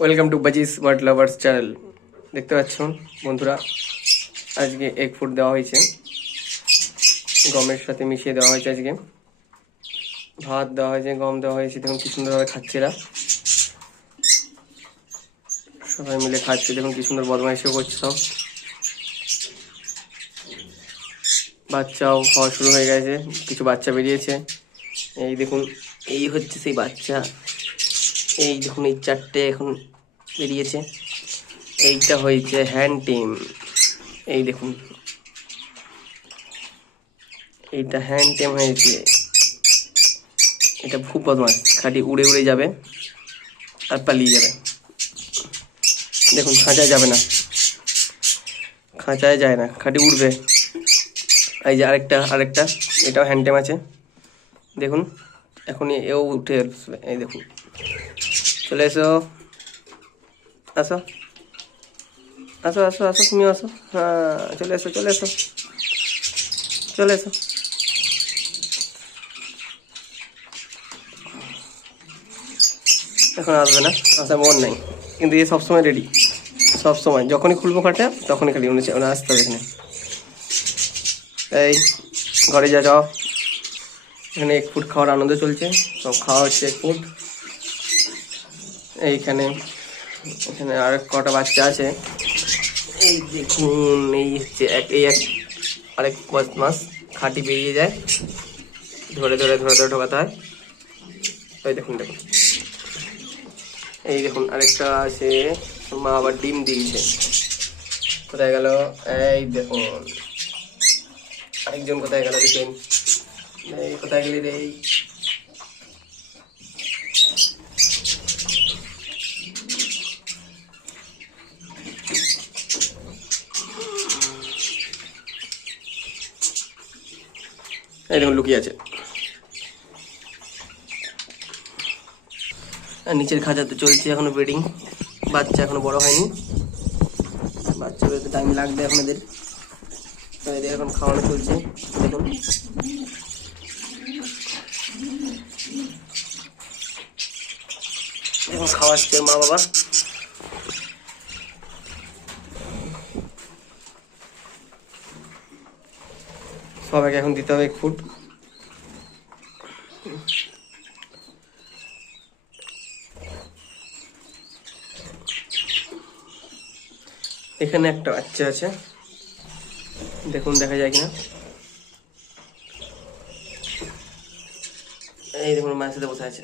Welcome to Baji's bird lovers channel. দেখতে পাচ্ছ বন্ধুরা, আজকে এগ ফুড দেওয়া হয়েছে, গমের সাথে মিশিয়ে দেওয়া হয়েছে। আজকে ভাত দেওয়া হয়েছে, গম দেওয়া হয়েছে। দেখুন কি সুন্দরভাবে খাচ্ছে এরা, সবাই মিলে খাচ্ছে। দেখুন কি সুন্দর বদমাইশিও করছে সব। বাচ্চাও খাওয়া শুরু হয়ে গেছে, কিছু বাচ্চা বেরিয়েছে। এই দেখুন, এই হচ্ছে সেই বাচ্চা। এই দেখুন, এই চারটে এখন বেরিয়েছে। এইটা হয়েছে হ্যান্ড টিম। এই দেখুন, এইটা হ্যান্ড টেম হয়েছে। এটা খুব বদমাস, খালি উড়ে উড়ে যাবে আর পালিয়ে যাবে। দেখুন, খাঁচায় যাবে না, খাঁচায় যায় না, খালি উড়বে। এই যে আরেকটা আরেকটা, এটাও হ্যান্ড টেম আছে। দেখুন, এখনই এও উঠে আসবে। এই দেখুন, চলে এসো, আসো আসো আসো আসো, তুমিও আসো। হ্যাঁ, চলে এসো চলে এসো চলে এসো। এখন আসবে না, আসার মন নাই, কিন্তু এ সবসময় রেডি। সবসময় যখনই খুলবো খাটে তখনই খালি উনি আসতে হবে এখানে। এই ঘরে যা যাও, এখানে এক ফুট খাওয়ার আনন্দ চলছে, সব খাওয়া হচ্ছে এক ফুট। এইখানে এখানে আর কটা বাচ্চা আছে। এই দেখুন, এই হচ্ছে এক আরেক মাস খাঁটি বেরিয়ে যায়, ধরে ধরে ধরে ধরে ঢোকাতে হয়। ওই দেখুন দেখুন, এই দেখুন আরেকটা আছে, মা আবার ডিম দিয়েছে। কোথায় গেল? এই দেখুন, আরেকজন কোথায় গেল দেখুন। এই কোথায় গেলি রে? এই দেখুন লুকিয়ে আছে। আর নিচের খাঁচাতে চলছে এখনো ব্রিডিং, বাচ্চা এখনো বড় হয়নি, বাচ্চা বেরোতে টাইম লাগবে এখন এদের। এদের এখন খাওয়ানো চলছে। দেখুন, এখন খাওয়াচ্ছে মা বাবা। সবাইকে এখন দিতে হবে এক ফুট। এখানে একটা বাচ্চা আছে, দেখুন দেখা যায় কিনা। এই দেখুন, মায়ের সাথে বসে আছে।